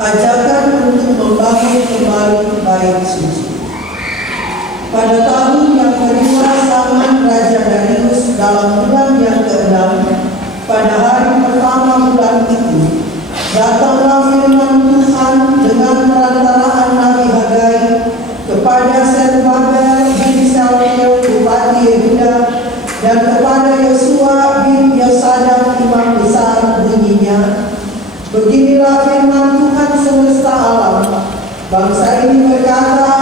ajakan untuk membangun kembali bait suci. Pada tahun yang kedua zaman Raja Darius dalam bulan yang ke-6, pada hari pertama bulan itu, datanglah firman Tuhan dengan perantaraan Nabi Hagai kepada Zerubabel bin Shealtiel bupati Yehuda dan kepada Yosua bin Yosadak imam besar, bunyinya, beginilah firman Tuhan semesta alam. Bangsa ini berkata,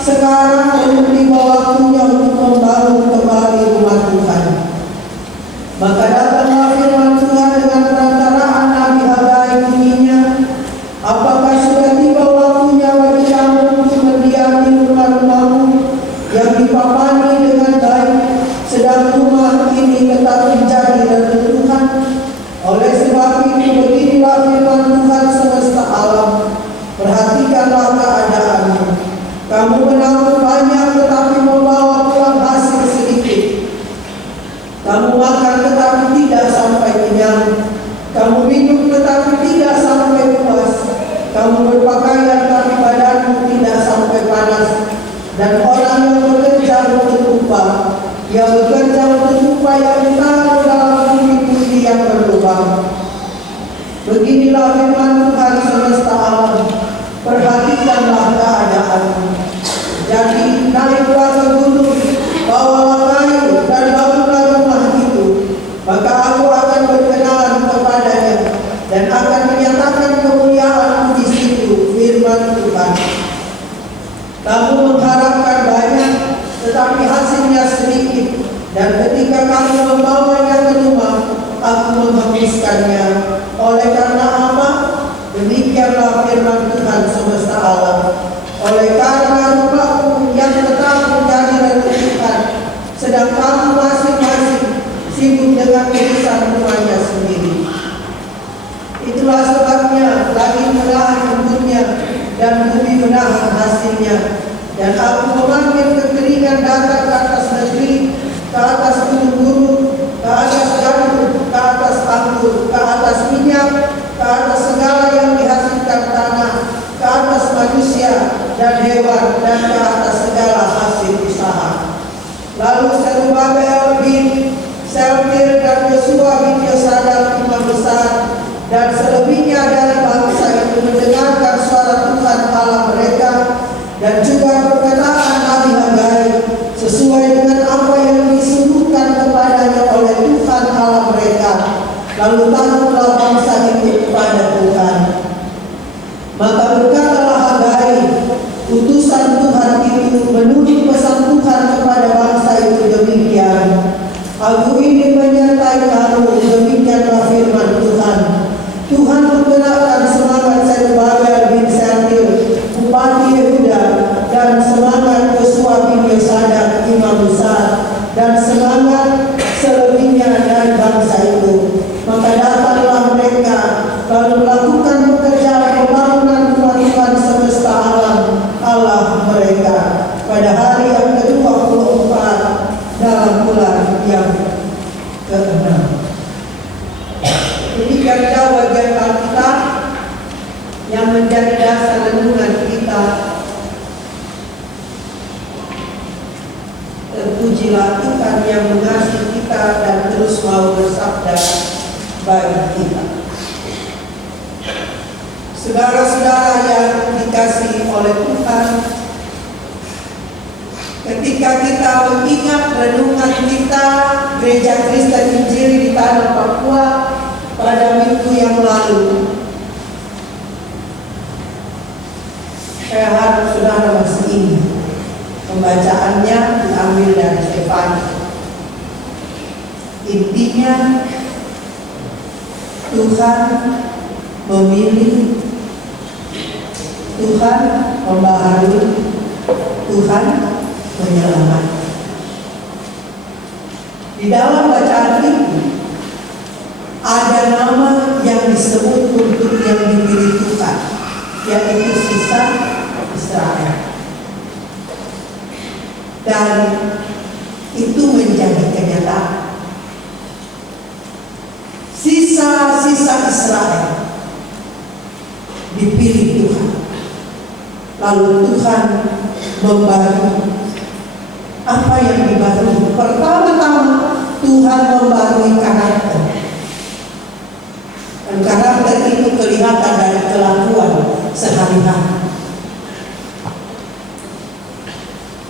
sekarang belum tiba waktunya untuk membangun kembali rumah Tuhan. Maka datanglah firman Tuhan dengan perantaraan Nabi Hagai, bunyinya, apakah sudah tiba waktunya bagi kamu untuk mendiami rumah-rumahmu yang dipapani dengan baik, sedang rumah ini tetap menjadi reruntuhan? Oleh sebab itu beginilah firman Tuhan semesta alam, perhatikanlah keadaanmu. Kamu menabur banyak tetapi membawa pulang hasil sedikit. Kamu makan tetapi tidak sampai kenyang. Kamu minum tetapi tidak sampai puas. Kamu berpakaian tapi badanmu tidak sampai panas. Dan orang yang bekerja untuk upah, yang bekerja untuk upah yang ditaruh dalam bumi-bumi yang berlubang. Beginilah firman Tuhan semesta alam, perhatikanlah keadaanmu. Jadi naiklah ke gunung, bawalah kayu dan bangunlah rumah itu, maka aku akan berkenan kepadanya dan akan menyatakan kemuliaanku di situ, firman Tuhan. Kamu mengharapkan banyak, tetapi hasilnya sedikit, dan ketika kamu membawanya ke rumah, aku menghembuskannya. Oleh karena apa? Demikianlah firman Tuhan semesta alam. Oleh karena rumahku yang tetap menjadi reruntuhan, sedang kamu masing-masing sibuk dengan urusan rumahnya sendiri. Itulah sebabnya langit menahan embunnya dan bumi menahan hasilnya. Dan aku memanggil kekeringan datang ke atas negeri, ke atas gunung-gunung, ke atas gandum, ke atas anggur, ke atas minyak, ke atas segala yang dihasilkan tanah, ke atas manusia dan hewan, dan ke atas segala hasil usaha. Lalu Zerubabel bin Shealtiel dan Yosua bin Yosadak imam besar dan selebihnya dari bangsa itu mendengarkan suara Tuhan Allah mereka dan juga perkataan Nabi Hagai sesuai dengan apa yang disuruhkan kepadanya oleh Tuhan Allah mereka. Lalu takutlah bangsa itu kepada Tuhan. Maka berkatalah Hagai, utusan Tuhan itu, menurut pesan Tuhan kepada bangsa itu demikian. Aku ingin menyertai kamu, demikianlah firman Tuhan. Tuhan menggerakkan semangat Zerubabel bin Shealtiel bupati Yehuda dan semangat Yosua bin Yosadak imam besar dan semangat selebihnya dari bangsa itu. Maka datanglah mereka lalu melakukan pekerjaan pembangunan rumah Tuhan semesta alam Allah mereka pada hari yang ke-24 dalam bulan yang ke-6. Demikian bagian Alkitab yang menjadi dasar renungan kita. Terpujilah Tuhan yang mengasihi kita dan terus mau bersabda bagi kita. Saudara-saudara yang dikasihi oleh Tuhan, ketika kita mengingat renungan kita Gereja Kristen Injili di Tanah Papua pada minggu yang lalu, saya harap saudara masih ingat pembacaannya diambil dari Stefani. Intinya Tuhan memilih, Tuhan membaharui, Tuhan menyelamatkan. Di dalam bacaan itu ada nama yang disebut untuk yang dipilih Tuhan, yaitu sisa Israel. Dan itu menjadi kenyataan. Sisa-sisa Israel dipilih Tuhan. Lalu Tuhan membarui. Apa yang dibarui? Pertama-tama Tuhan membarui karakter. Dan karakter itu kelihatan dari kelakuan sehari-hari.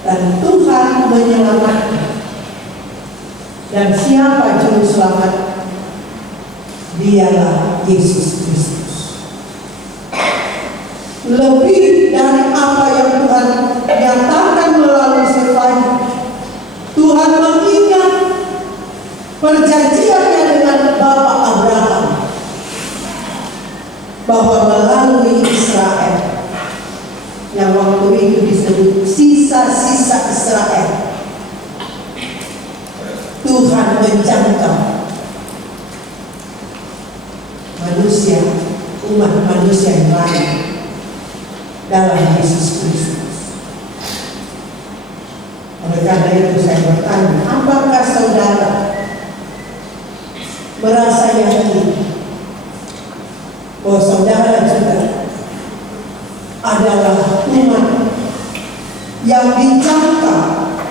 Dan Tuhan menyelamatkan. Dan siapa juru selamat? Dialah Yesus Kristus. Lebih dari apa yang Tuhan nyatakan melalui Stefanus, Tuhan mengingat perjanjiannya dengan Bapak Abraham, bahwa melalui Israel, yang waktu itu disebut sisa-sisa Israel, Tuhan menjangkau manusia, umat manusia yang lain dalam Yesus Kristus. Oleh karena itu saya bertanya, apakah saudara merasa yakin bahwa saudara juga adalah umat yang dijangkau,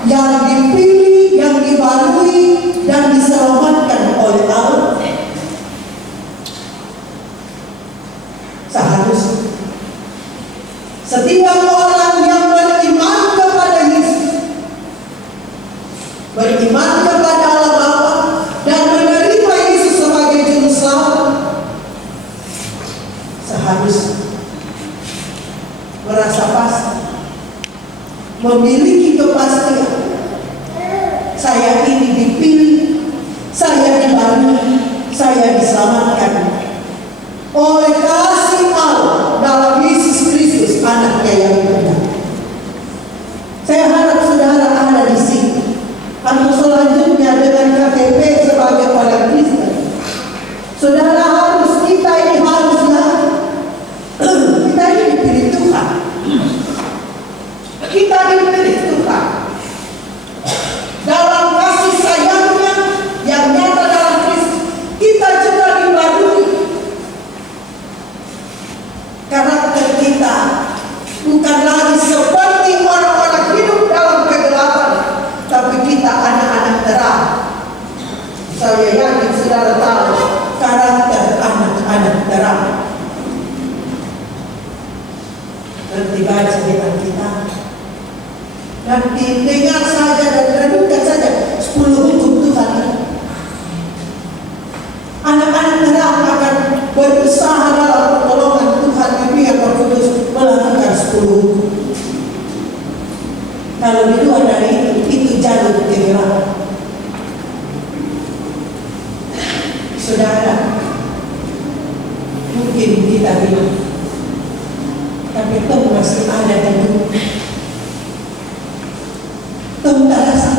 yang dipilih, yang dibarui, dan diselamatkan oleh Allah? Seharusnya setiap orang yang beriman kepada Yesus, beriman kepada Allah Bapa, dan menerima Yesus sebagai juru selamat, seharusnya merasa pasti, memiliki kepastian, saya ini dipilih, saya dibarui, saya diselamatkan oleh kasih Allah dalam Yesus Kristus, anaknya yang benar. Saya harap saudara ada di sini, atau selanjutnya dengan KTP sebagai orang Kristen, saudara harus, kita ini harusnya kita ini dipilih Tuhan. Kita dipilih Tuhan dalam kasih sayangnya yang nyata dalam Kristus. Kita juga dibarui. Karakter kita bukan lagi seperti orang-orang hidup dalam kegelapan, tapi kita anak-anak terang. Saya yakin saudara tahu karakter anak-anak terang. Nanti baca di Alkitab, nanti dengar saja dan renungkan saja 10 hukum Tuhan. Anak-anak terang akan berusaha dalam pertolongan Tuhan yang Roh Kudus melakukan 10 hukum. Kalau di luar dari itu jalur kegelapan. Saudara, mungkin kita bilang, tapi toh masih ada di dunia. Toh tak rasa.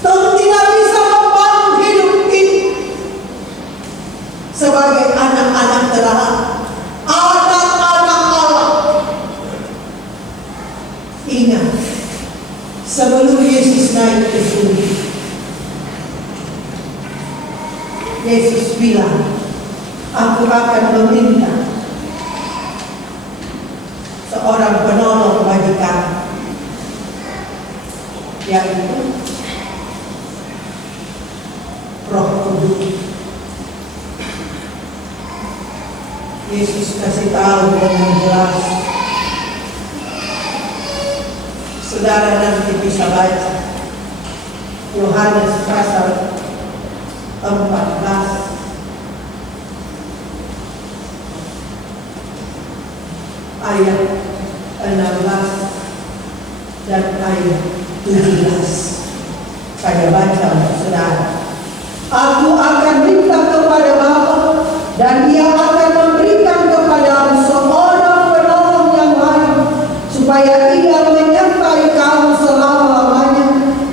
Toh tidak bisa membangun hidup ini sebagai anak-anak terang, anak-anak Allah. Ingat, sebelum Yesus naik ke surga, Yesus bilang, aku akan meminta seorang penolong bagi kamu, yaitu Roh Kudus. Yesus kasih tahu dengan jelas. Saudara nanti bisa baca Yohanes pasal 14 ayat 16 dan ayat 17. Saya baca untuk saudara. Aku akan minta kepada Bapa, dan Ia akan memberikan kepadamu seorang penolong yang lain, supaya Ia menyertai kamu selama-lamanya,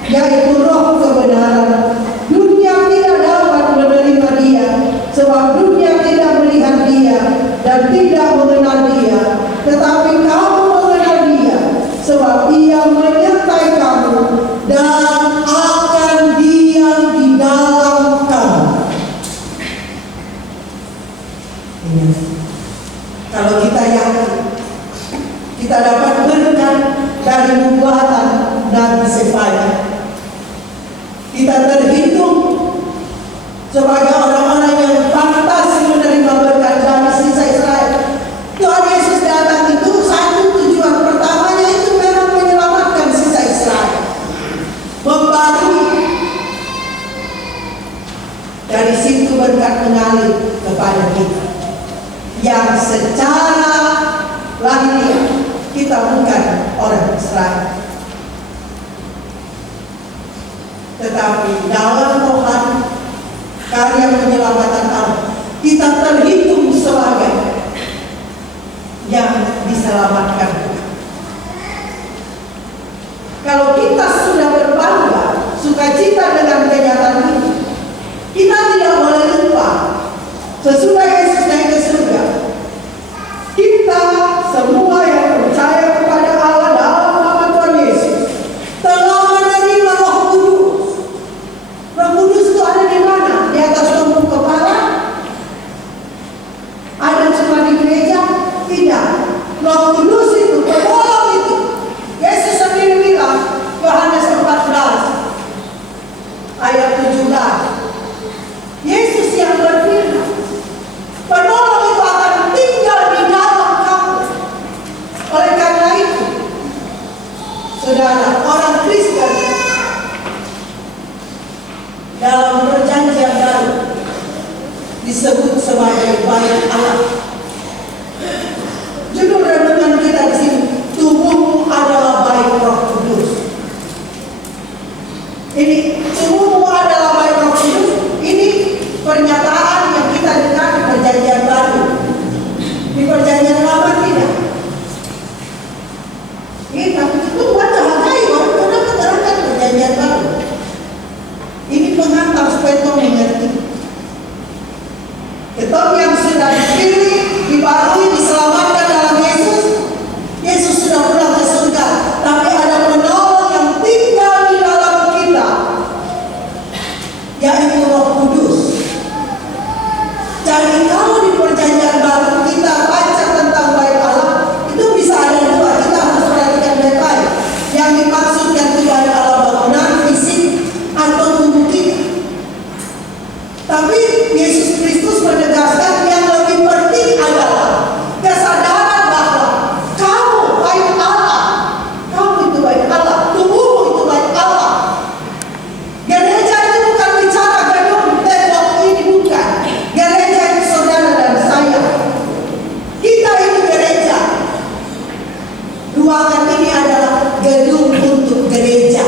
yaitu Roh kebenaran. Dunia tidak dapat menerima Dia, sebab dunia tidak melihat Dia dan tidak mengenal Dia. Tetapi kamu mengenal Dia, sebab Ia menyertai kamu dan akan diam di dalam kamu. Ya. Kalau kita yakin kita dapat berkat dari nubuatan Nabi Sefanya, kita terhitung sebagai orang-orang yang pantas menerima berkat dari sisa Israel. Tuhan Yesus datang itu satu tujuan pertamanya itu memang menyelamatkan sisa Israel, membarui. Dari situ berkat mengalir kepada kita yang secara lahiriah kita bukan orang Israel, tetapi dalam Tuhan karya penyelamatan Allah kita terhitung sebagai yang diselamatkan. Kalau kita sudah berbangga, sukacita dengan kenyataan ini, kita tidak boleh lupa sesudah Yesus naik ke surga, kita semua yang percaya kepada Allah dalam nama Tuhan Yesus telah menerima Roh Kudus. Roh Kudus itu ada di mana? Di atas tubuh kepala? Ada cuma di gereja? Tidak. Roh Kudus itu, penolong itu, Yesus sendiri bilang, Yohanes 14 ayat 17, Yesus yang berfirman, penolong itu akan tinggal di dalam kamu. Oleh karena itu, saudara, orang Kristen dalam perjanjian baru disebut sebagai bait Allah. Judul renungan kita di sini, tubuhmu adalah bait Roh Kudus. Ini tubuhmu adalah bait Roh Kudus. Ini pernyataan yang kita dengar di perjanjian baru. Di perjanjian lama tidak. Ini tapi itu baca hargai orang orang menerangkan perjanjian baru. Ini pengantar supaya kita mengerti. Kita yang sudah dipilih, dibarui, diselamatkan dalam Yesus. Yesus sudah pulang ke surga, tapi ada penolong yang tinggal di dalam kita, yaitu Roh Kudus. Jadi kalau di perjanjian baru kita baca tentang bait Allah, itu bisa ada dua, kita harus perhatikan baik-baik. Yang dimaksudkan itu bait Allah bangunan fisik atau tubuh kita. Tapi Yesus Kristus menegaskan yang lebih penting adalah kesadaran bahwa kamu bait Allah, kamu itu bait Allah, tubuhmu itu bait Allah. Gereja itu bukan bicara gedung tembok ini, bukan. Gereja itu saudara dan saya. Kita ini gereja. Ruangan ini adalah gedung untuk gereja.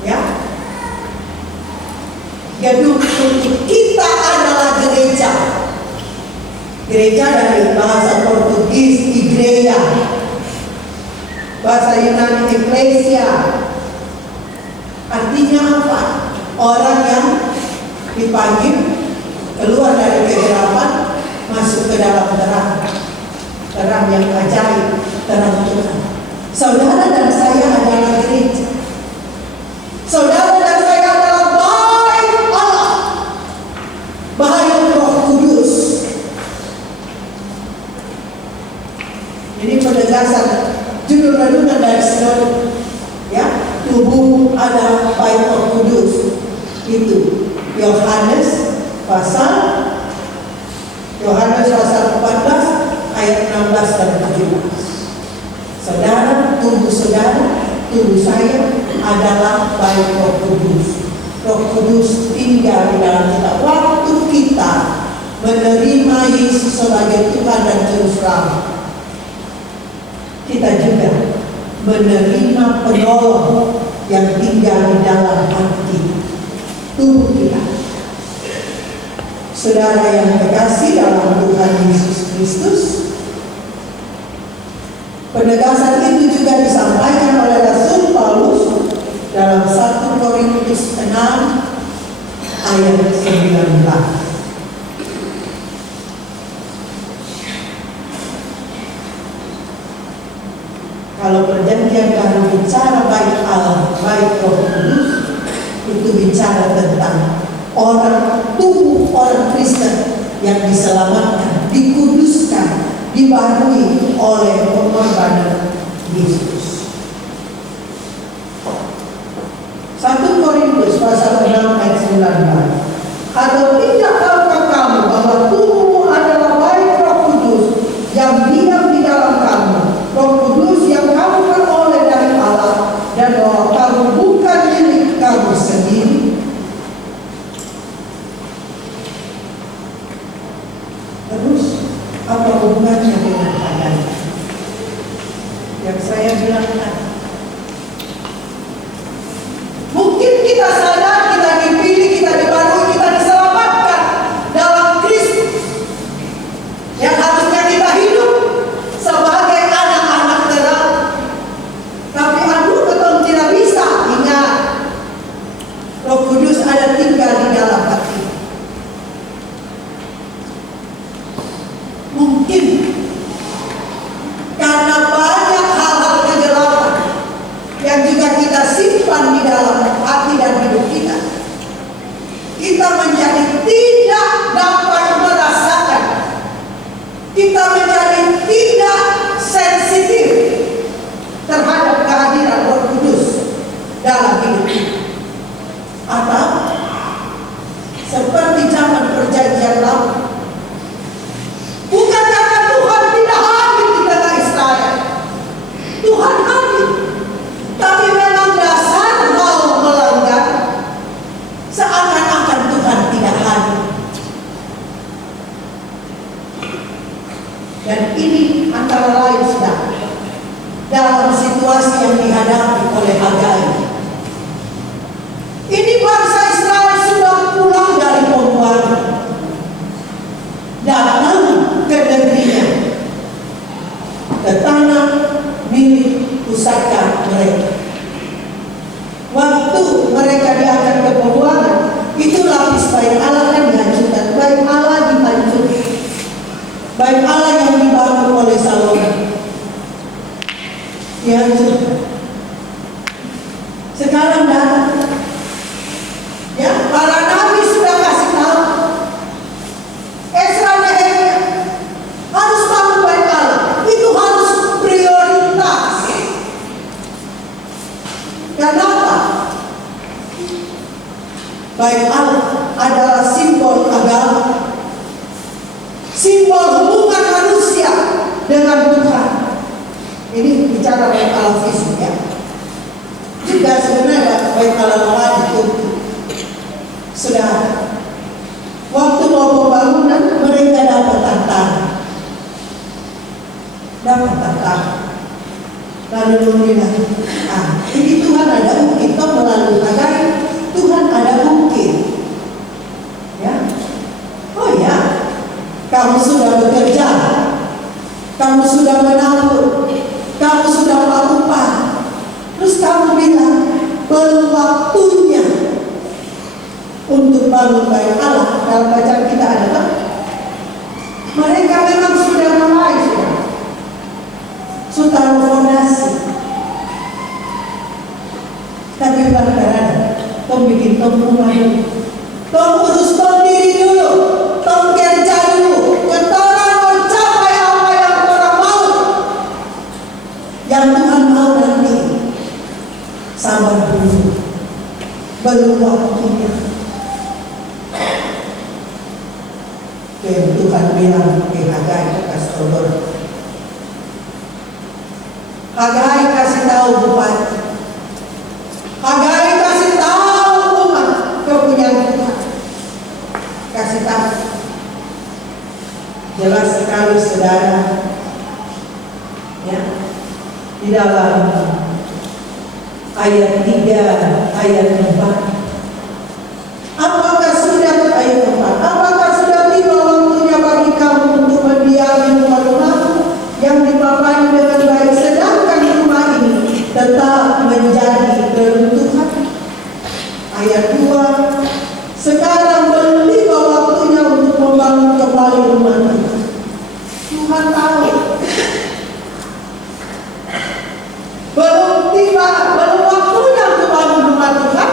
Ya. Gedung untuk kita adalah gereja. Gereja dari bahasa Portugis igreja, bahasa Yunani eklesia. Artinya apa? Orang yang dipanggil keluar dari kegelapan masuk ke dalam terang. Terang yang ajaib, terang Tuhan. Saudara dan saya adalah gereja. Saudara dan saya adalah bait Allah, bait Roh Kudus. Ini penegasan judul renungan dari Sinode. Ya, tubuh adalah bait Roh Kudus. Itu Yohanes pasal 14 ayat 16 dan 17. Saudara, tubuh saya adalah bait Roh Kudus. Roh Kudus tinggal di dalam kita. Waktu kita menerima Yesus sebagai Tuhan dan Juru Selamat, kita juga menerima penolong yang tinggal di dalam hati tubuh kita. Saudara yang terkasih dalam Tuhan Yesus Kristus, penegasan itu juga disampaikan oleh Rasul Paulus dalam 1 Korintus 6 ayat 19. Kalau perjanjian baru bicara bait Allah, bait Roh Kudus, itu bicara tentang orang tubuh orang Kristen yang diselamatkan, dikuduskan, dibaharui oleh pengorbanan Yesus. 1 Korintus pasal 6 ayat 19. Atau tidak tahukah kamu bahwa tubuhmu adalah bait Roh Kudus yang diam di dalam kamu, Roh Kudus yang kamu peroleh dari Allah, dan bahwa kamu bukan milik kamu sendiri? Terus apa hubungannya dengan agama? Yang saya bilang tadi, mungkin kita sadar, kita dipilih, kita dibaharui, kita diselamatkan dalam Kristus, yang harusnya kita hidup sebagai anak-anak terang. Tapi aduh, ketemu tidak bisa. Ingat, Roh Kudus ada tinggal di dalam hati. Mungkin karena banyak hal-hal kegelapan yang juga kita simpan di dalam hati dan hidup kita, kita menjadi tidak dapat merasakan, kita menjadi tidak sensitif terhadap kehadiran Roh Kudus dalam hidup kita. Atau seperti zaman perjanjian lama, bukan karena Tuhan tidak hadir di tengah Israel, Tuhan hadir, tapi memang dasar mau melanggar, seakan-akan Tuhan tidak hadir. Dan ini antara lain sedang dalam situasi yang dihadapi oleh Hagai. Ini bangsa Israel sudah pulang dari pembuangan, datang ke negerinya, ke tanah milik pusaka mereka. Waktu mereka diangkat ke pembuangan, itu lapis bait Allah kan dihancurkan, bait Allah dihancurkan, bait Allah yang dibangun oleh Salomo dihancurkan. Sekarang datang, ya, para nabi sudah kasih tahu, Ezra Nehemia harus bangun bait Allah, itu harus prioritas. Kenapa? Bait Allah adalah simbol agama, simbol hubungan manusia dengan Tuhan. Ini bicara bait Allah fisik, ya. Juga sebenarnya bait Allah rohani itu sudah waktu mau pembangunan mereka dapat tantangan, lalu bilang, ini Tuhan ada ukir, toh melalui Hagai Tuhan ada ukir, ya. Oh ya, kamu sudah bekerja, kamu sudah menabur, kamu sudah melakukan, terus kamu bilang belum waktunya untuk bangun bait Allah. Dalam bacaan kita ada kan? Mereka memang sudah mulai, sudah fondasi, tapi bakaran tom bikin tom rumah dulu, tom urus tom diri dulu, tom kerja dulu, ketoran mencapai apa yang orang mau, yang Tuhan mau nanti. Sabar dulu, belum waktunya. Tuhan bilang ke Hagai, kasih tahu, Hagai kasih tahu bupati, Hagai kasih tahu umat kepunyaan Tuhan, kasih tahu. Jelas sekali saudara, ya, di dalam ayat 3, ayat 4. Apakah sudah ayat 4? Apakah sudah tiba waktunya bagi kamu untuk mendiami rumah-rumahmu yang dipapani dengan baik, sedangkan rumah ini tetap menjadi reruntuhan? Ayat 2. Sekarang belum tiba waktunya untuk membangun kembali rumah kita. Tuhan tahu. Belum tiba, belum waktunya untuk bangun rumah Tuhan.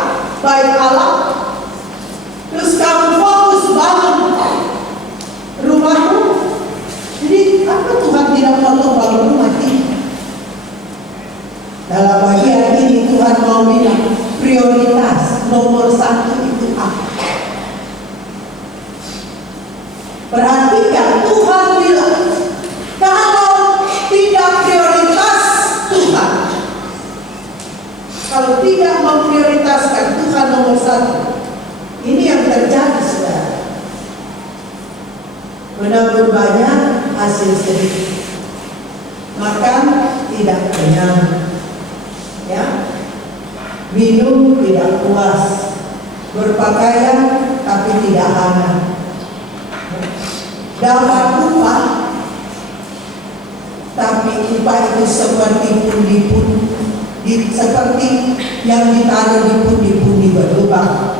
Perhatikan, Tuhan bilang, kalau tidak prioritas Tuhan, kalau tidak memprioritaskan Tuhan nomor satu, ini yang terjadi, saudara. Menabur banyak, hasil sedikit. Makan tidak kenyang, ya. Minum tidak puas, berpakaian tapi tidak hangat. Dapat upah, tapi upah itu seperti pundi-pundi, seperti yang ditaruh di pundi-pundi berlubang.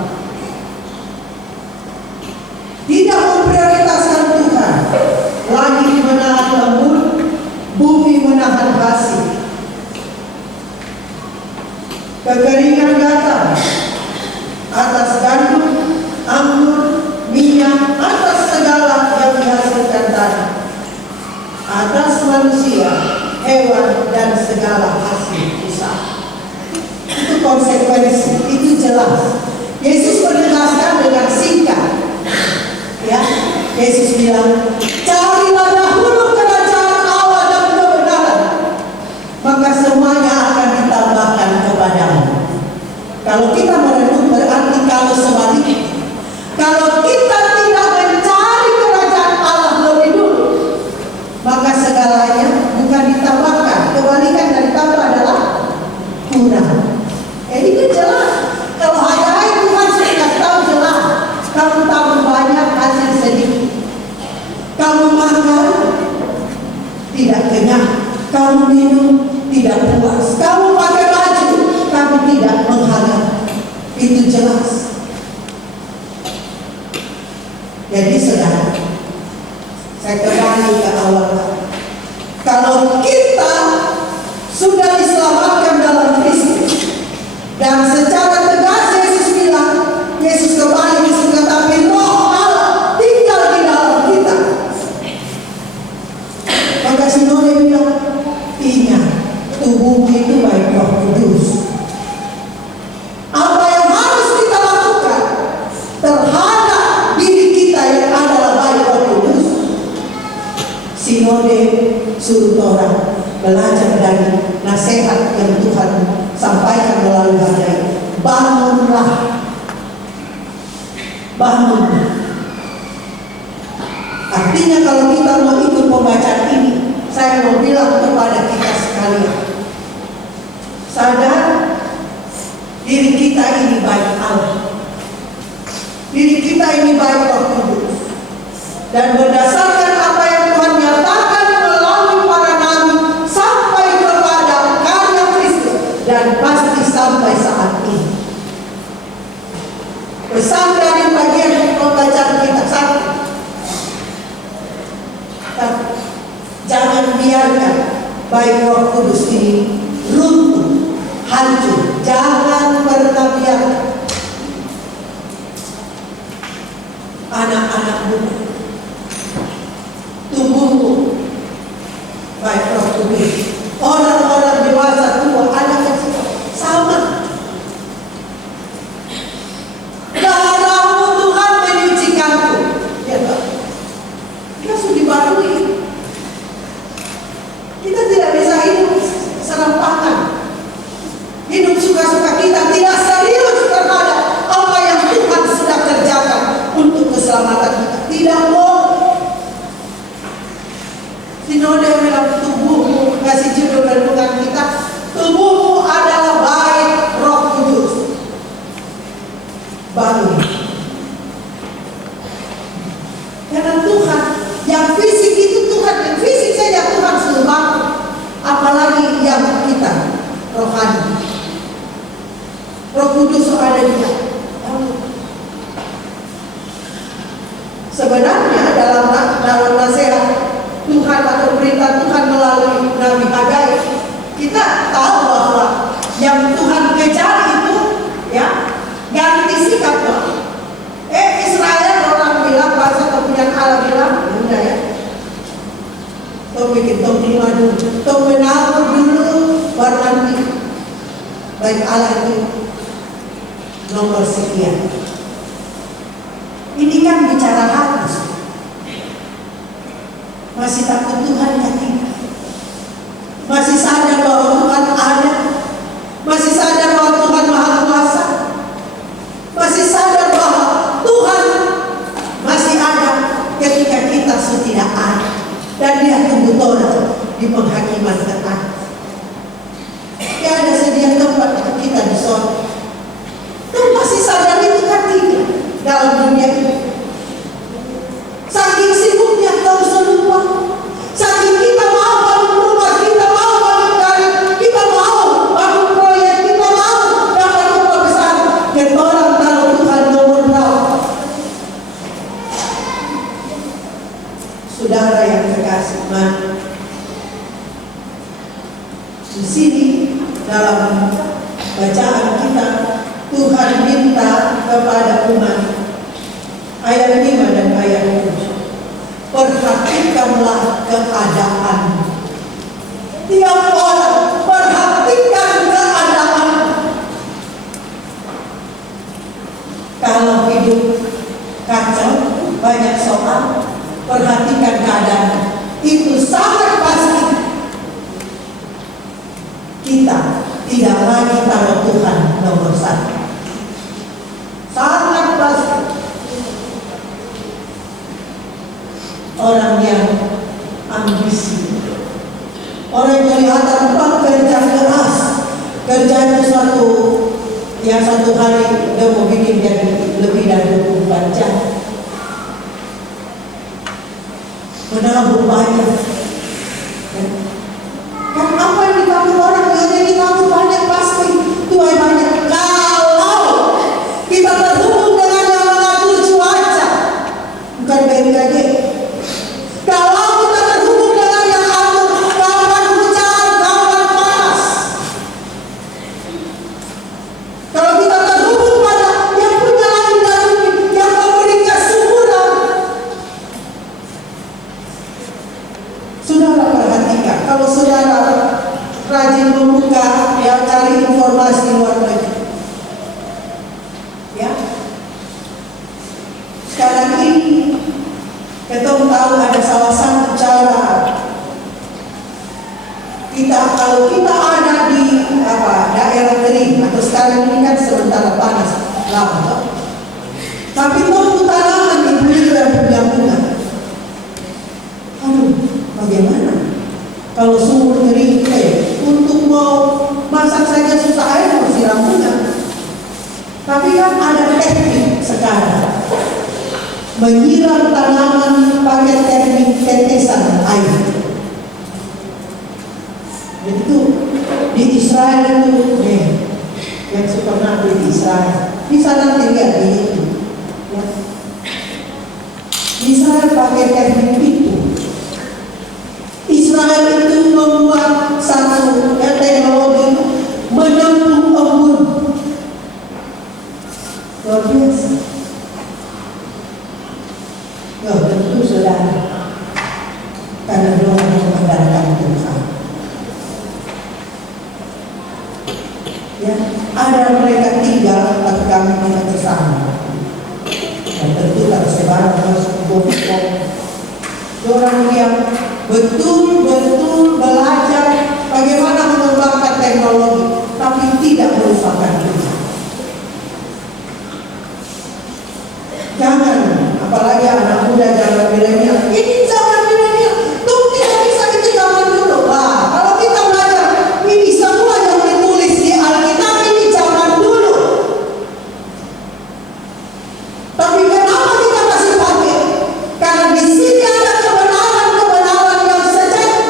Tidak memprioritaskan Tuhan, langit menahan embun, bumi menahan hasil. Kekeringan datang atas gandum, anggur, minyak, atas segala yang dihasilkan tanah, atas manusia, hewan, dan segala hasil usaha. Itu konsekuensi, itu jelas. Yesus menegaskan dengan singkat. Ya, Yesus bilang, carilah dahulu kerajaan Allah dan kebenaran, maka semuanya akan ditambahkan kepadamu. Kalau kita merenung berarti kalau sebaliknya, kalau kita tidak mencari kerajaan Allah lebih dulu, maka segalanya bukan ditambahkan, kebalikan dari tambah adalah kurang. Itu jelas. Kalau hari-hari Tuhan sudah tahu jelas, kamu tambah banyak, hasil sedikit. Kamu makan tidak kenyang, kamu minum tidak puas, kamu pakai baju tapi tidak menghangat. Itu jelas. Jadi saudara, saya kembali ke awal. Kalau kita sudah diselamatkan dalam Kristus, dan secara tegas Yesus bilang, Yesus kembali ke surga, tapi Roh Allah tinggal di dalam kita. Maka Sinode bilang, ingat, tubuh itu baik Roh Kudus. Apa yang harus kita lakukan terhadap diri kita yang adalah baik Roh Kudus? Sinode suruh orang belajar dari nasihat yang Tuhan sampaikan melalui hari. Bangunlah, bangunlah. Artinya kalau kita mau ikut pembacaan ini, saya mau bilang kepada kita sekalian, sadar diri kita ini baik Allah, diri kita ini baik Roh Kudus, dan berdasarkan apa yang Tuhan nyatakan melalui para nabi sampai kepada karya Kristus, dan pasti sampai saat ini. Pesan dari bagian pembacaan kita satu, jangan biarkan baik Roh Kudus ini runtuh, hancur. Jangan pernah biarkan anak-anakmu, tubuhmu baik Roh Kudus, orang-orang dewasa, tua, anak kecil sama. Darahmu Tuhan menyucikanku. Ya Pak, kita sudah dibarui. Kita tidak bisa hidup serampangan, hidup suka-suka kita, tidak serius terhadap apa yang Tuhan sudah kerjakan untuk keselamatan kita. Tidak boleh. Sinode bilang tubuhmu, kasih judul renungan kita, tubuhmu adalah baik Roh Kudus. Bangun. Karena Tuhan yang fisik itu Tuhan, yang fisik saja Tuhan sudah bangun, apalagi yang kita rohani. Roh Kudus ada di dalam. Sebenarnya dalam nasihat Tuhan atau perintah Tuhan melalui Nabi Hagai, kita tahu bahwa yang Tuhan kejar itu, ya, ganti sikap Pak. Israel orang bilang, bangsa kepunyaan Allah bilang, udah ya, tong bikin tong terima dulu, tong menabur dulu, baru nanti baik Allah itu nomor sekian. Ini kan bicara hati. Masih takut Tuhan ya tidak? Masih sadar bahwa Tuhan ada? Masih sadar bahwa Tuhan Maha Kuasa? Masih sadar bahwa Tuhan masih ada ketika kita tidak ada? Dan Dia tunggu orang di penghakiman tetap. Tiada sedia tempat untuk kita di sorga. Tuhan masih sadar itu kan tidak dalam dunia ini. Saking sibuknya kau selupa, saking kita mau bangun rumah, kita mau bangun karir, kita mau bangun proyek, kita mau dapat rumah besar, dan orang tahu Tuhan nomor berapa. Saudara yang kekasih, di sini dalam bacaan kita, Tuhan minta kepada umat ayat 5 dan ayat 7, perhatikanlah keadaan. Tiap orang perhatikan keadaan. Kalau hidup kacau, banyak soal, perhatikan keadaan. Itu sangat pasti kita tidak lagi taruh Tuhan nomor 1. Sangat pasti. Orang yang ambisi, orang yang kelihatan kerja keras, kerja itu satu hari dia mau bikin jadi lebih dari 24 jam, menabung banyak. Kan apa yang ditabung orang yang ditabung banyak pasti tuai banyak. Kalau kita terhubung dengan yang mengatur cuaca, bukan BMKG. Kalau kita terhubung dengan yang atur kapan hujan, kapan panas. Kalau kita terhubung pada yang punya langit dan bumi, yang memberi kesuburan. Saudara perhatikan, kalau saudara rajin membuka, ya cari informasi luar negeri. Ya. Sekarang ini kita tahu ada salah satu cara kita, kalau kita ada di daerah kering, atau sekarang ini kan sementara panas lama, tapi tumbuh tanaman di bumi dan bunga-bunga. Aduh, bagaimana kalau sumur kering untuk mau masak saja susah air harus siram bunga. Tapi kan ada teknik sekarang menyiram tanaman pakai teknik tetesan air. Itu di Israel itu, yang pernah di Israel, di sana tinggal di itu. Ya. Di Israel pakai teknik itu. Israel itu membuat satu teknologi menampung embun. Luar biasa. Ya tentu saudara, karena doa yang mengandalkan Tuhan. Ya, ada mereka tinggal tapi kami tidak bersama. Dan tentu tersebar masuk ke orang yang betul-betul belajar bagaimana mengembangkan teknologi, tapi tidak melupakan Tuhan. Jangan, apalagi anak muda zaman milenial. Ini zaman milenial, tuh tidak bisa itu zaman dulu. Wah, kalau kita belajar ini semua yang ditulis di Alkitab ini zaman dulu. Tapi kenapa kita masih pakai? Karena di sini ada kebenaran yang sejati.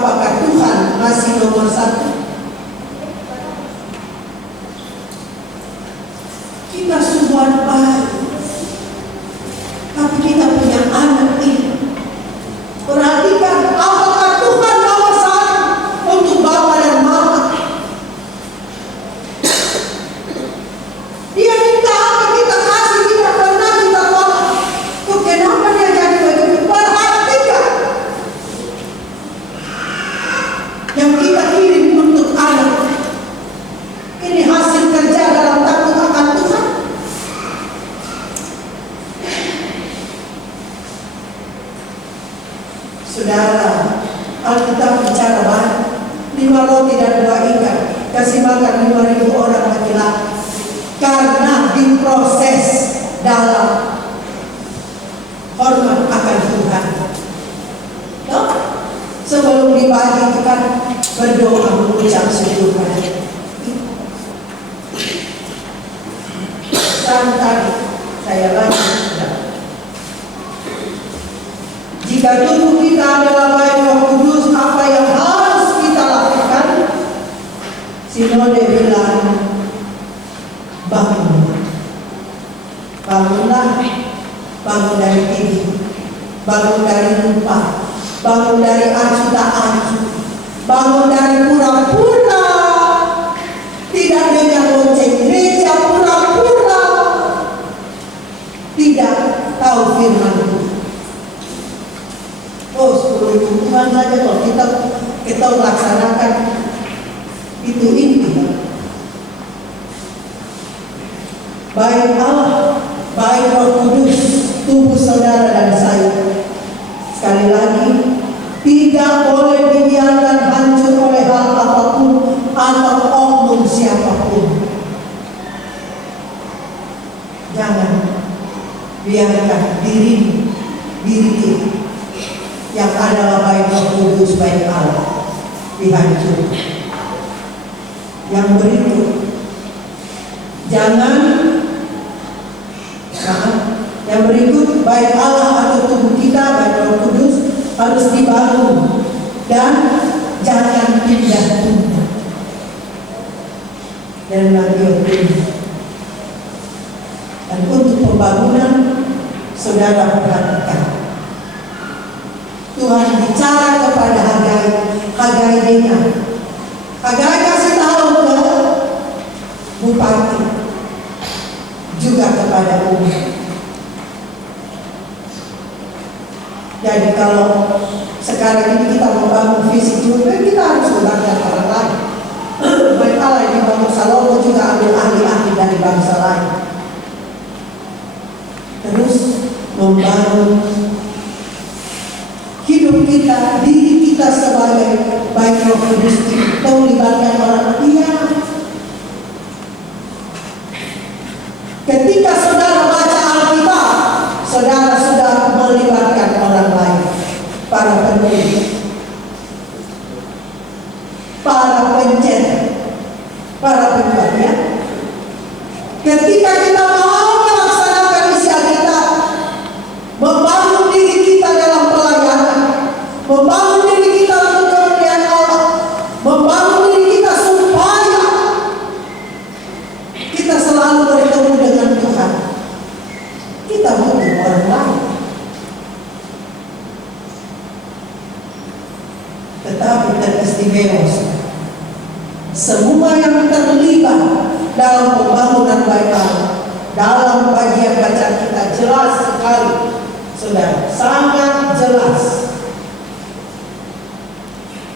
apakah Tuhan masih nomor satu? Kita semua baik, tapi kita punya anak ini. Perhatikan, apakah Tuhan nomor satu untuk Bapak dan Mama? Dia minta apa kita kasih, tidak pernah kita tolak. Kok kenapa dia jadi begitu? Perhatikan yang kita kirim untuk anak ini hasil kerja dalam takut akan Tuhan. Saudara, Alkitab bicara banyak. 5 roti dan 2 ikan kasih makan 5.000 orang laki-laki, karena diproses dalam hormat akan Tuhan. No? Sebelum dibagi itu kan berdoa mengucap syukur pada Tuhan. Tadi saya baca, jika tubuh kita adalah baik Roh Kudus, apa yang harus kita lakukan? Sinode bilang, bangunlah, bangun dari tidur, bangun dari lupa, bangun dari acu tak acu, bangun dari pura-pura, tidak dengar lonceng gereja, pura-pura tidak tahu firman Tuhan. Oh, 10 Tuhan saja kalau kita melaksanakan itu inti. Baik Allah, baik Roh Kudus, tubuh saudara dan saya. Sekali lagi, tidak boleh dibiarkan hancur oleh hal apapun atau oknum siapapun. Jangan biarkan diri kita yang adalah baik Roh Kudus, baik Allah dihancurkan. Yang berikut, yang berikut, baik Allah atau tubuh kita, baik Roh Kudus harus dibangun dan jangan pindah-pindah. Dan dan untuk pembangunan, saudara perhatikan, Tuhan bicara kepada Hagai dengar. Hagai kasih tahu ke bupati, juga kepada umat. Jadi kalau sekarang ini kita membangun visi juga, kita harus mengundang orang lain. Baik Allah yang dibangun Salomo juga ambil ahli-ahli dari bangsa lain. Terus membangun hidup kita, diri kita sebagai baik Roh Kudus, kita melibatkan orang lain. Ketika saudara baca Alkitab, saudara sudah melibatkan orang lain, para penulis, para pencetak, para pembaca. Ketika kita mau melaksanakan isi Alkitab, membangun diri kita dalam pelayanan, membangun diri kita untuk kemuliaan Allah, membangun diri kita supaya kita selalu bertemu dengan Tuhan, kita butuh orang lain. Tetapi teristimewa, semua yang terlibat dalam pembangunan bait Allah, dalam bagian bacaan kita jelas sekali, saudara, sangat jelas.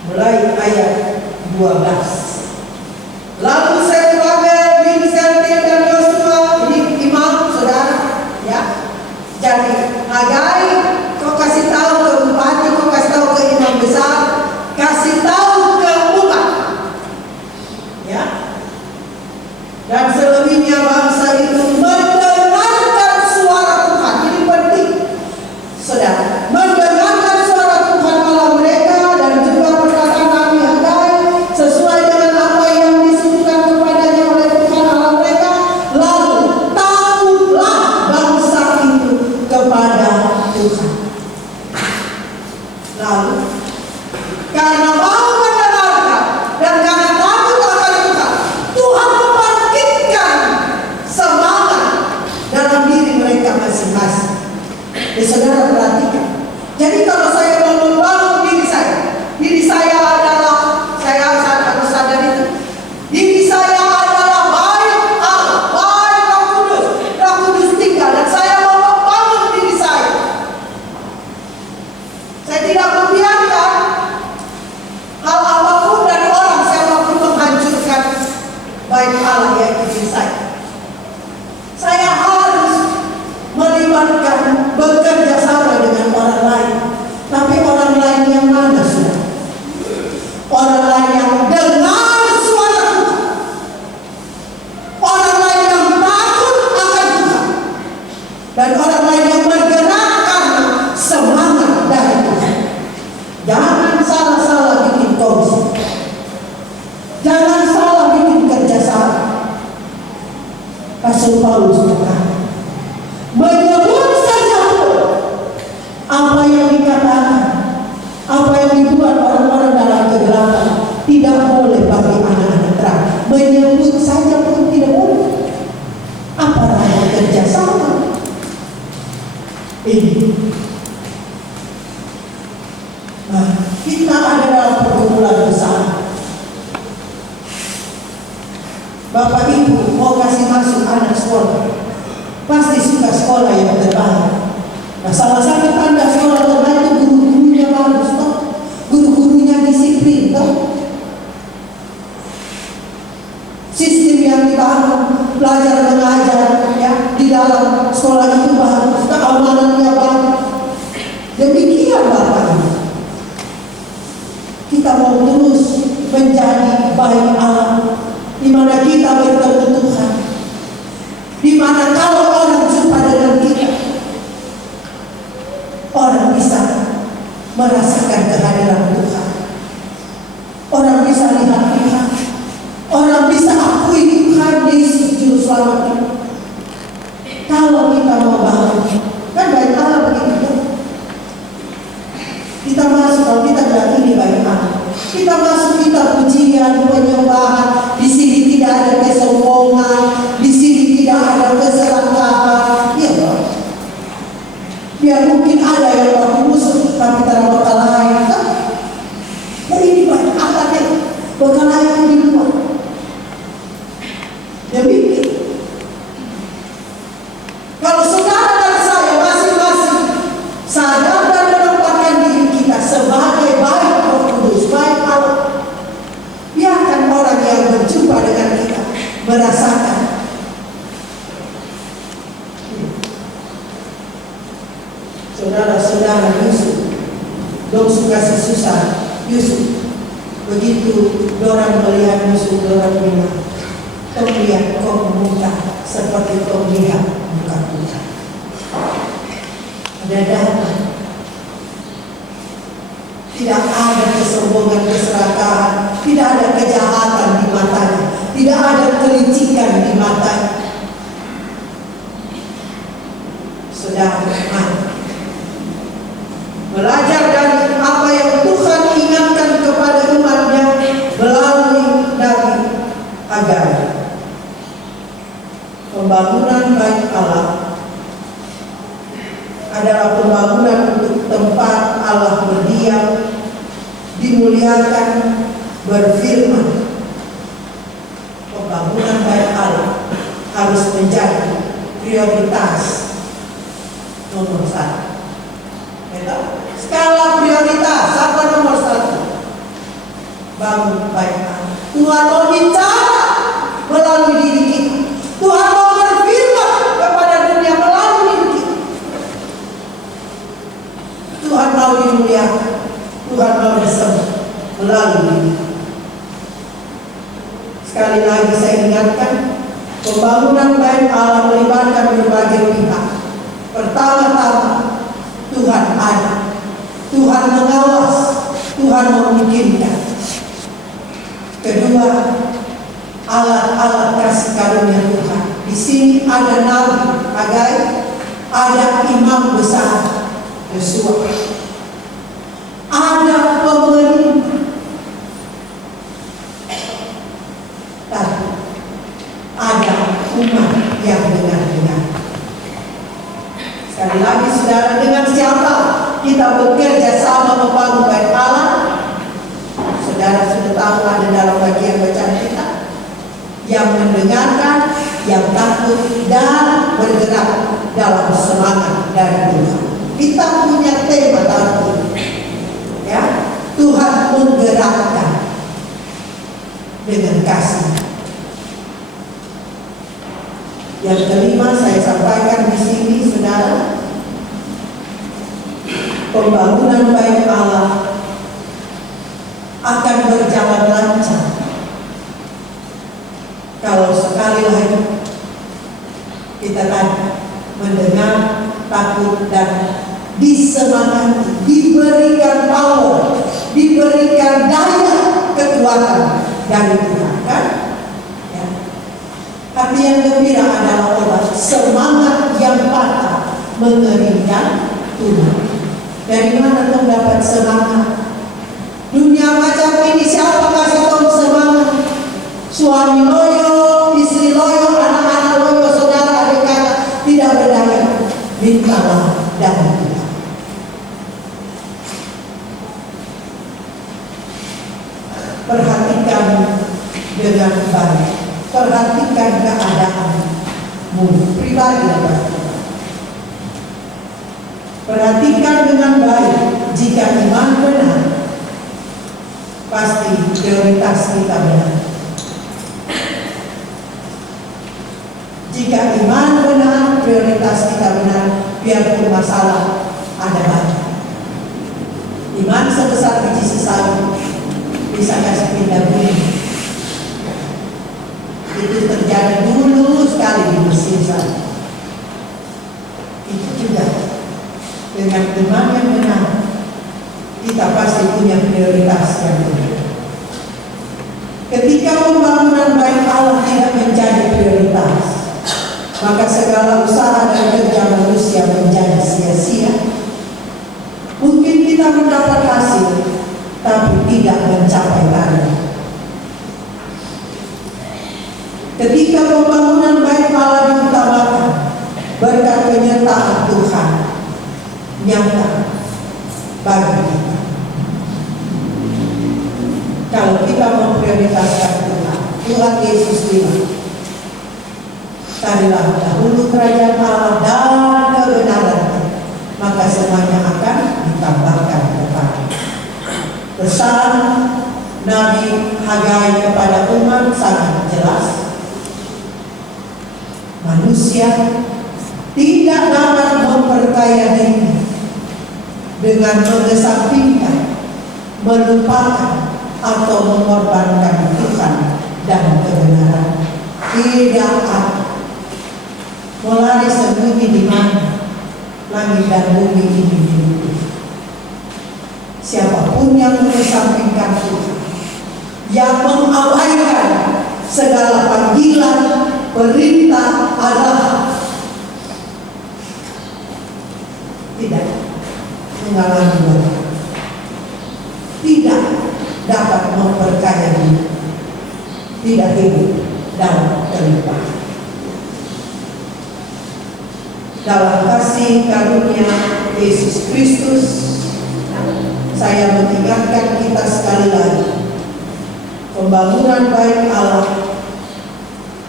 Mulai ayat 12. Lalu Zerubabel bin Shealtiel dan Yosua, ini imam, saudara, ya. Jadi Hagai, kau kasih tahu ke bupati, kau kasih tahu ke imam besar, kasih tahu ke umat, ya. Dan selebihnya bangsa itu mendengarkan suara Tuhan. Ini penting, saudara, mendengarkan suara Tuhan malam mereka dan juga perkataan Nabi Hagai sesuai dengan apa yang disuruhkan Rasul Paulus berkata, menyebut saja apa yang dikatakan, apa yang dibuat orang-orang dalam kegelapan tidak boleh bagi anak-anak terang. Menyebut saja pun tidak boleh. Apa raya kerjasama ini? Nah, kita ada dalam pergumulan besar. Bapak Ibu mau kasih masuk anak sekolah, pasti suka sekolah yang terbaik. Nah, salah satu tanda sekolah terbaik itu guru-gurunya bagus, toh. Guru-gurunya disiplin, toh. Sistem yang dibangun, belajar mengajar ya di dalam sekolah itu bagus, keamanannya bagus. Demikian Bapak Ibu. Kita mau terus menjadi baik Allah, di mana kita bertemu Tuhan, di mana kalau orang jumpa dengan kita, orang bisa merasakan kehadiran Tuhan, orang bisa lihat Tuhan, orang bisa akui Tuhan Yesus Juru Selamat kita. Kalau kita mau bangun, kan baik Allah begitu kan? Kita masuk, kalau kita bilang ini baik Allah, kita masuk, kita pujian, penyembahan. Di sini tidak ada kesombongan, di sini tidak ada keserakahan, ya Pak. Biar mungkin ada yang baku musuh, tapi tidak bakal lain kan? Ya ini baik Allah kan, bakal lain di luar. Demikian. Kalau saudara dan saya masing-masing sadar dan menempatkan diri kita sebagai baik Roh Kudus, baik Allah, biarkan orang yang berjumpa dengan kita merasakan. Saudara-saudara Yusuf, dong suka susah Yusuf. Begitu orang melihat Yusuf, orang bilang, kau lihat kau muka seperti kau lihat muka Tuhan. Ada data. Tidak ada kesombongan, keserakahan, tidak ada kejahatan di matanya, tidak ada kelicikan di matanya. Saudara, belajar dari apa yang Tuhan ingatkan kepada umatnya melalui Nabi Hagai. Pembangunan bait Allah adalah pembangunan untuk tempat Allah berdiam, dimuliakan, berfirman. Pembangunan bait Allah harus menjadi prioritas nomor 1. Skala prioritas apa nomor 1? Bangun bait Allah. Tuhan mau bicara melalui diri kita. Tuhan mau berfirman kepada dunia melalui diri kita. Tuhan mau dimuliakan, Tuhan mau disembah melalui diri kita. Sekali lagi saya ingatkan, pembangunan bait Allah melibatkan berbagai pihak. Pertama-tama, Tuhan ada, Tuhan mengawas, Tuhan memungkinkan. Kedua, alat-alat kasih karunia Tuhan. Di sini ada Nabi Hagai, ada imam besar Yosua, ada pemerintah, tapi ada umat yang dengar-dengar. Sekali lagi saudara, dengan siapa kita bekerja sama membangun bait Allah? Saudara sudah tahu ada dalam bagian bacaan kita, yang mendengarkan, yang takut dan bergerak dalam semangat dari Tuhan. Kita punya tema tahun ini, ya, Tuhan menggerakkan dengan kasih. Yang kelima saya sampaikan di sini, saudara, pembangunan bait Allah akan berjalan lancar kalau sekali lagi kita mendengar, takut dan disemangati, diberikan power, diberikan daya kekuatan dari Tuhan, kan? Ya. Hati yang gembira adalah semangat yang patah mengeringkan tulang. Dari mana kau dapat semangat? Dunia macam ini siapa kasih kau semangat? Suami loyo, istri loyo, anak-anak loyo, saudara, adik kakak tidak berdaya. Mintalah dari Tuhan. Perhatikan dengan baik. Perhatikan keadaanmu pribadi. Perhatikan dengan baik. Jika iman benar, pasti prioritas kita benar. Jika iman benar, prioritas kita benar, biarpun masalah ada banyak. Iman sebesar biji sesawi bisa kasih pindah bumi. Itu terjadi dulu sekali di Mesir sana. Itu juga dengan iman yang benar, kita pasti punya prioritas yang benar. Ketika pembangunan bait Allah tidak menjadi prioritas, maka segala usaha dan kerja manusia menjadi sia-sia. Mungkin kita mendapat hasil, tapi tidak mencapai target. Ketika pembangunan bait Allah diutamakan, berkat penyertaan Tuhan nyata bagi kita. Kalau kita memprioritaskan Tuhan, Tuhan Yesus bilang, carilah dahulu kerajaan Allah dan kebenarannya, maka semuanya akan ditambahkan kepada. Pesan Nabi Hagai kepada umat sangat jelas. Manusia tidak dapat memperkaya diri dengan mengesampingkan, melupakan atau mengorbankan Tuhan dan kebenaran. Tidak ada. Mau lari sembunyi di mana? Langit dan bumi ini milik. Siapapun yang mengesampingkan Tuhan, yang mengabaikan segala panggilan, perintah Allah, tidak mengalami berkat, tidak dapat memperkaya diri, tidak hidup dalam kelimpahan. Dalam kasih karunia Yesus Kristus, saya mengingatkan kita sekali lagi, pembangunan bait Allah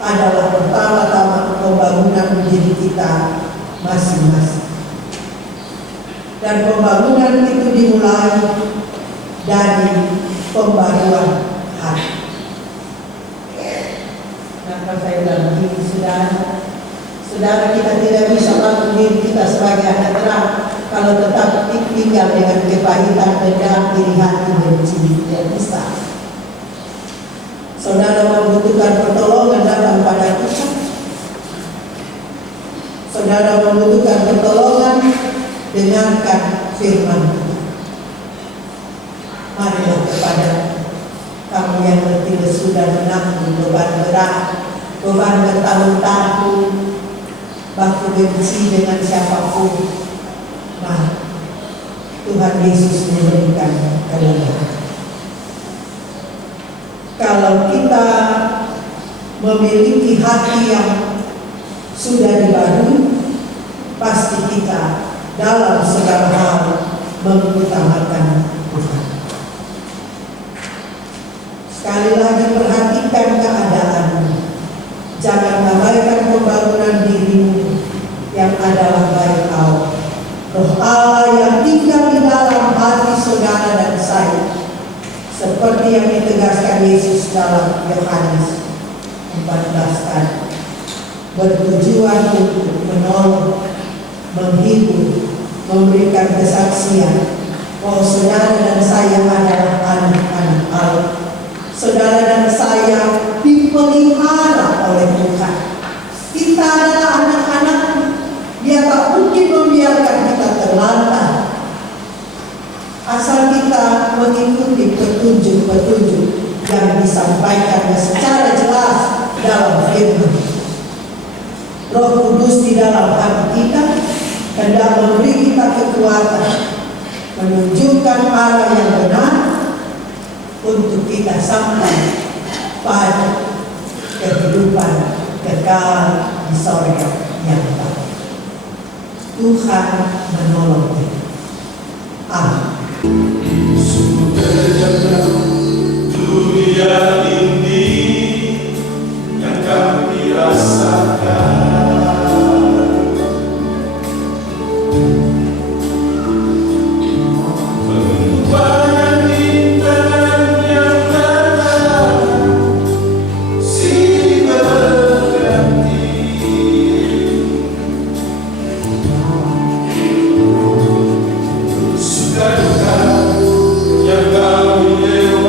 adalah pertama-tama pembangunan diri kita masing-masing. Dan pembangunan itu dimulai dari pembaruan hati. Kenapa saya bilang begini, saudara, kita tidak bisa bangun diri kita sebagai anak terang kalau tetap tinggal dengan kepahitan, dendam, iri hati, benci. Tidak bisa. Saudara membutuhkan pertolongan, datang pada Tuhan. Saudara membutuhkan pertolongan, dengarkan firman Tuhan. Marilah kepada kamu yang letih lesu dan menanggung beban berat, beban bertahun-tahun, baku benci dengan siapapun. Nah, Tuhan Yesus memberikan kelegaan. Kalau kita memiliki hati yang sudah dibangun, pasti kita dalam segala hal mengutamakan Tuhan. Sekali lagi perhatikan keadaanmu. Jangan abaikan pembangunan dirimu yang adalah bait Allah. Roh Allah yang tinggal di dalam hati saudara dan saya, seperti yang ditegaskan Yesus dalam Yohanes 14 tadi, bertujuan untuk menolong, menghibur, memberikan kesaksian bahwa saudara dan saya adalah anak-anak Allah. Saudara dan saya dipelihara oleh Tuhan. Kita adalah anak-anak. Dia tak mungkin membiarkan kita terlantar, asal kita mengikuti petunjuk-petunjuk yang disampaikannya secara jelas dalam firman. Roh Kudus di dalam hati kita hendak memberi kita kekuatan, menunjukkan arah yang benar untuk kita sampai pada kehidupan kekal di sorga yang baik. Tuhan menolong kita. Amin. Dunia ini yang kami rasakan, pengorbanan indah yang datang silih berganti, suka duka yang kami lewati.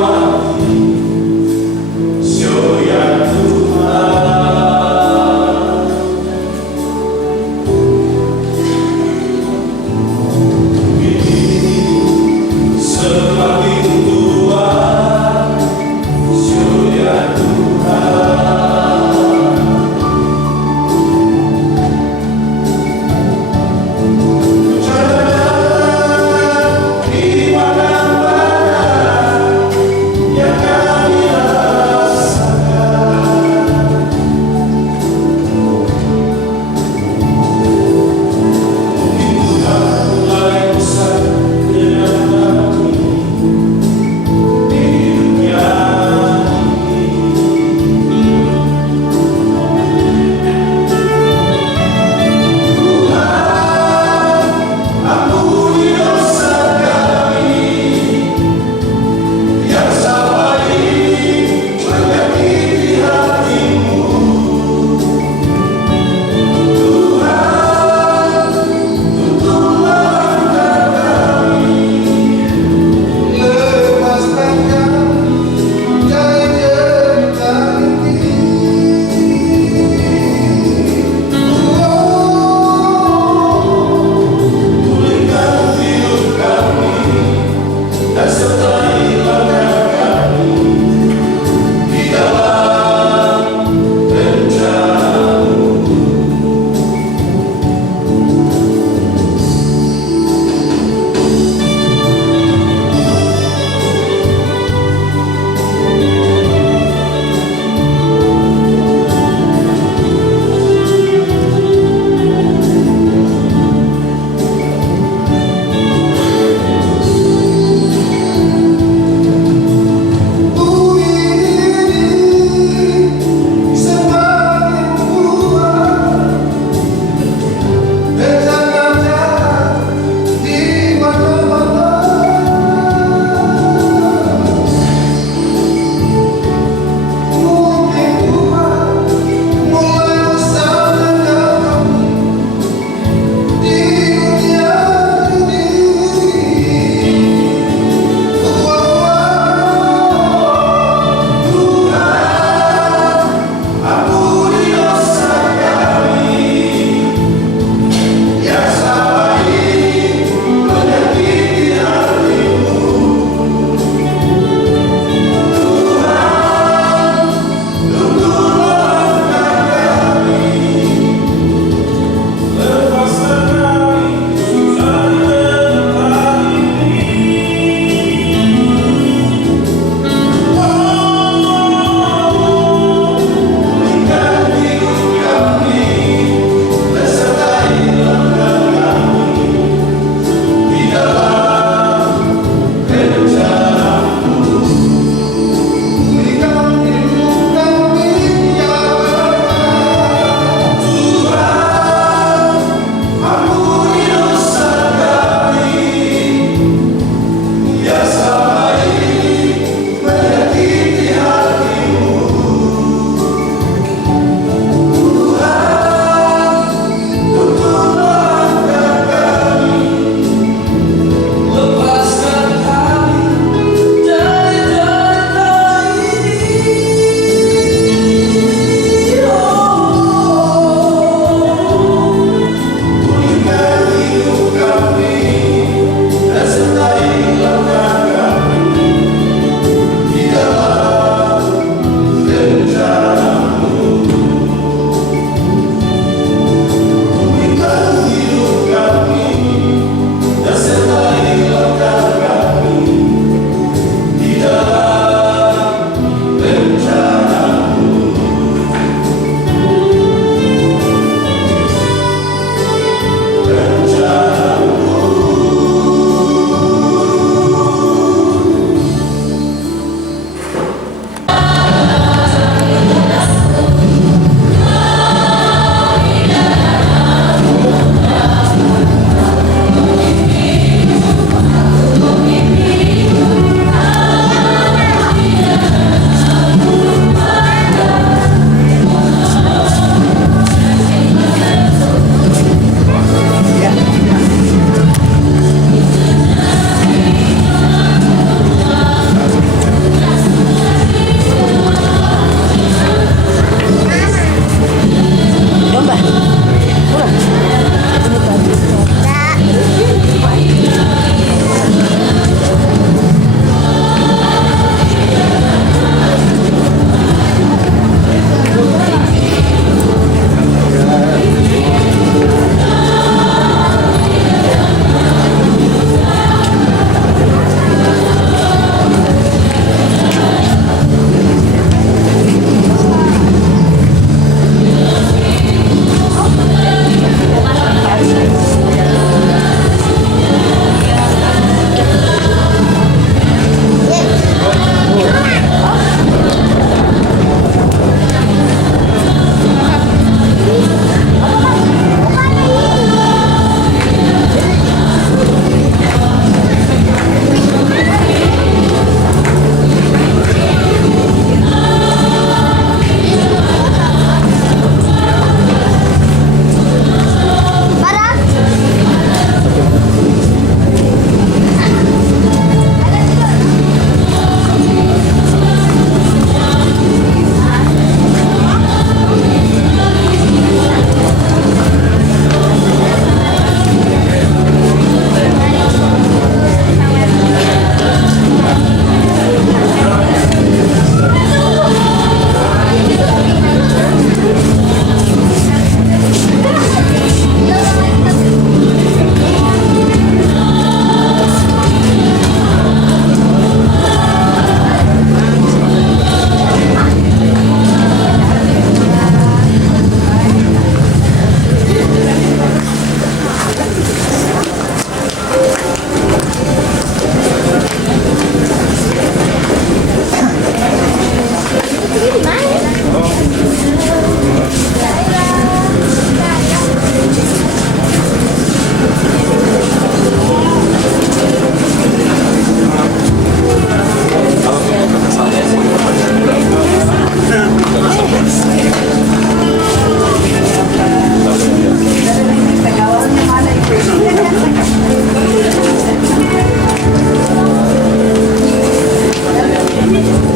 Ini